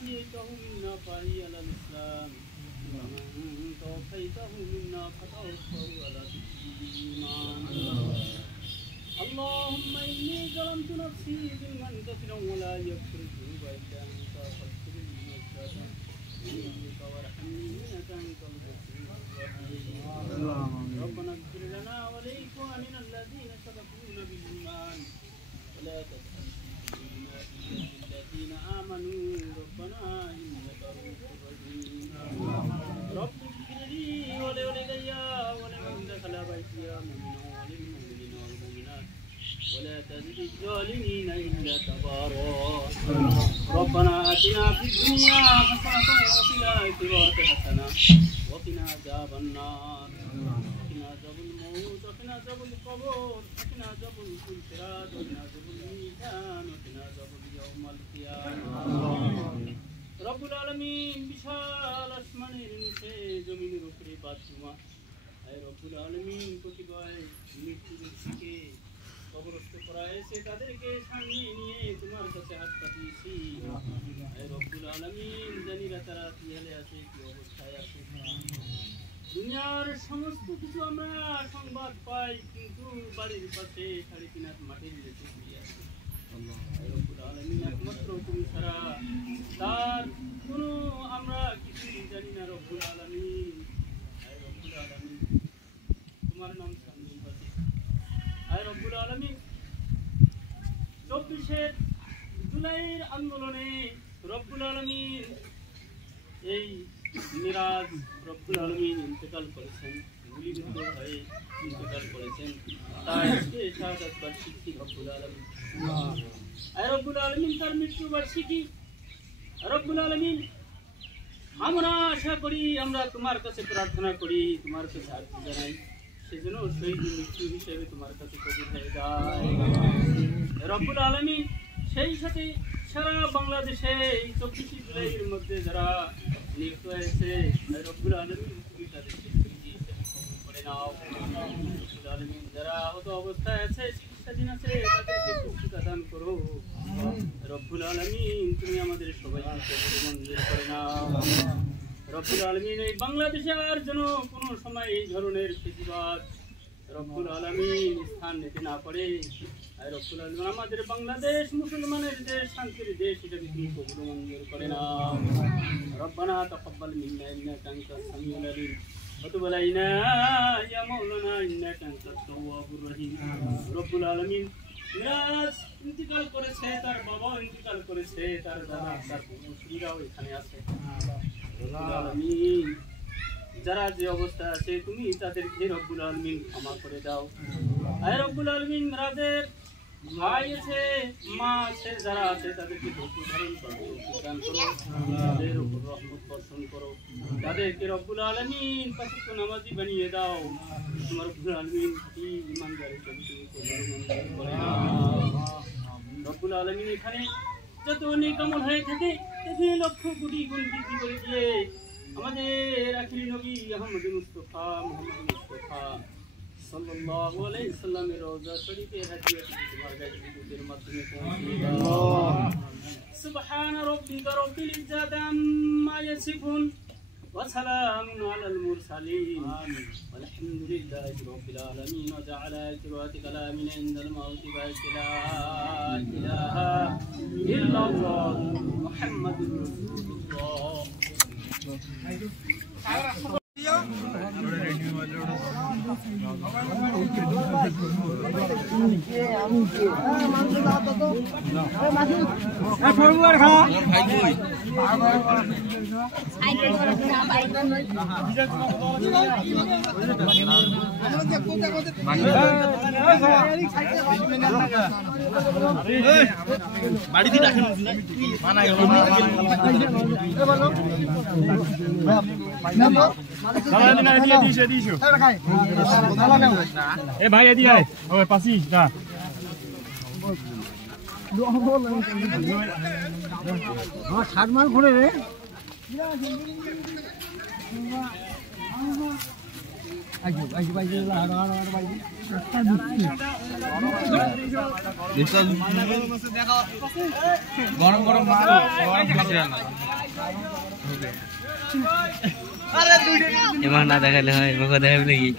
أحييته منا فهي على الإسلام ومن توفيته منا فتوفه على الإيمان اللهم إني ظلمت نفسي ظلما كثيرا ولا يغفر الذنوب إلا أنت فاغفر لي مغفرة منك وارحمني إنك أنت الغفور الرحيم ربنا اغفر لنا ولإخواننا الذين سبقونا بالإيمان ولا تجعلنا الذين آمنوا ربنا إنك رؤوف رحيم رب اغفر لي ولوالدي ولمن دخل بيتي مؤمنا وللمؤمنين والمؤمنات ولا تزد الظالمين إلا تبارا ربنا آتنا في الدنيا حسنة وفي الآخرة حسنة وقنا عذاب النار وقنا عذاب الموت وقنا عذاب القبر وقنا عذاب الانفراد وقنا عذاب الميزان وقنا عذاب يوم القيامة رب العالمين বিশাল আসমানের নিচে জমিনের উপরে বাদুমা আয় রব্বুল আলামিন প্রতিবায় মৃত্যুকে কবরস্থ করা হয়েছে তাদেরকে সামনে নিয়ে তোমার কাছে হাত পাতিয়েছি আয় রব্বুল আলামিন জানি না তারা কি হালে আছে কি অবস্থায় আছে দুনিয়ার সমস্ত কিছু আমরা সংবাদ পাই কিন্তু বাড়ির পাশে 3.5 হাত মাটির নিচে শুয়ে আছে আয় রব্বুল আলামিন একমাত্র তুমি ছাড়া তার কোনো আমরা কিছু জানি না রব্বুল আলামিন আয় রব্বুল আলামিন তোমার নাম সামনে পাশে আয় রব্বুল আলামিন 24 জুলাইয়ের আন্দোলনে রব্বুল আলামিন এই মিরাজ রব্বুল আলামিন ইন্তেকাল করেছেন গুলিবিদ্ধ হয়ে ইন্তেকাল করেছেন তাই আজকে শাহাদাত বার্ষিকী রব্বুল আলামিন আয় রব্বুল আলামিন তার মৃত্যু বার্ষিকী রব্বুল আলামিন আমরা আশা করি আমরা তোমার কাছে প্রার্থনা করি তোমার কাছে আরজি জানাই সেজন্য শহীদ মৃত্যু হিসেবে তোমার কাছে কবুল হয়ে যায় রব্বুল আলামিন সেই সাথে সারা বাংলাদেশে এই 24 জুলাইয়ের মধ্যে যারা নিহত হয়েছে রব্বুল আলামিন তুমি তাদেরকে কবুল করে নাও রব্বুল আলামিন যারা আহত অবস্থায় আছে চিকিৎসাধীন আছে তাদেরকে সুস্থতা দান করো রব্বুল আলামিন তুমি আমাদের সবাইকে কবুল মঞ্জুর করে নাও রব্বুল আলামিন এই বাংলাদেশে আর যেন কোনো সময় এই ধরনের ফেসিবাদ রব্বুল আলামিন স্থান নিতে না পারে আর রব্বুল আলামিন আমাদের বাংলাদেশ মুসলমানের দেশ শান্তির দেশ এটা তুমি কবুল মঞ্জুর করে নাও রব্বানা তাকাব্বাল মিন্না ইন্নাকা আনতাস সামিউল আলিম ওয়া তুব আলাইনা ইয়া মাওলানা ইন্নাকা আনতাত তাওয়াবুর রহিম রব্বুল আলামিন মিরাজ ইন্তেকাল করেছে তার বাবা ইন্তেকাল করেছে তার দাদা তার মুসলিমরাও এখানে আছে রব্বুল আলামিন যারা যে অবস্থা আছে তুমি তাদেরকে রব্বুল আলামিন ক্ষমা করে দাও আয় রব্বুল আলামিন মিরাজের ভাই আছে মা আছে যারা আছে তাদেরকে ধৈর্য ধারণ করো দান করো তাদের উপর রহমত বর্ষণ করো তাদেরকে রব্বুল আলামিন পাঁচ নামাজি বানিয়ে দাও তোমার রব্বুল আলামিন কি ইমানদারি তুমি কবুল মঞ্জুর করে নাও রব্বুল আলামিন এখানে যত নেক আমল হয়ে থাকে এতে লক্ষ কোটি গুণ বৃদ্ধি করে দিয়ে আমাদের আখিরি নবী আহমদ মুস্তাফা মুহাম্মদ মুস্তাফা সাল্লাল্লাহু আলাইহি সাল্লামের রওজা শরীফে হাদিয়াটি তোমার কাছে দুধের মাধ্যমে পৌঁছে দাও সুবহান রাব্বিকা রাব্বিল ইজ্জাতি আম্মা ইয়াসিফুন ওয়া সালামুন আলাল মুরসালিন আলহামদুলিল্লাহি রাব্বিল আলামিন ওয়া জাআলা আখিরাতি কালামিনা ইনদাল মাউতি ওয়া লা ইলাহা ইল্লাল্লাহ মুহাম্মাদুর রাসূলুল্লাহ ভাই এদিকে আয় ওই পাশি না ষাট মাল ঘুরে রে গরম গরম মাল এবার না দেখালে হয় মুখ দেখাবে নাকি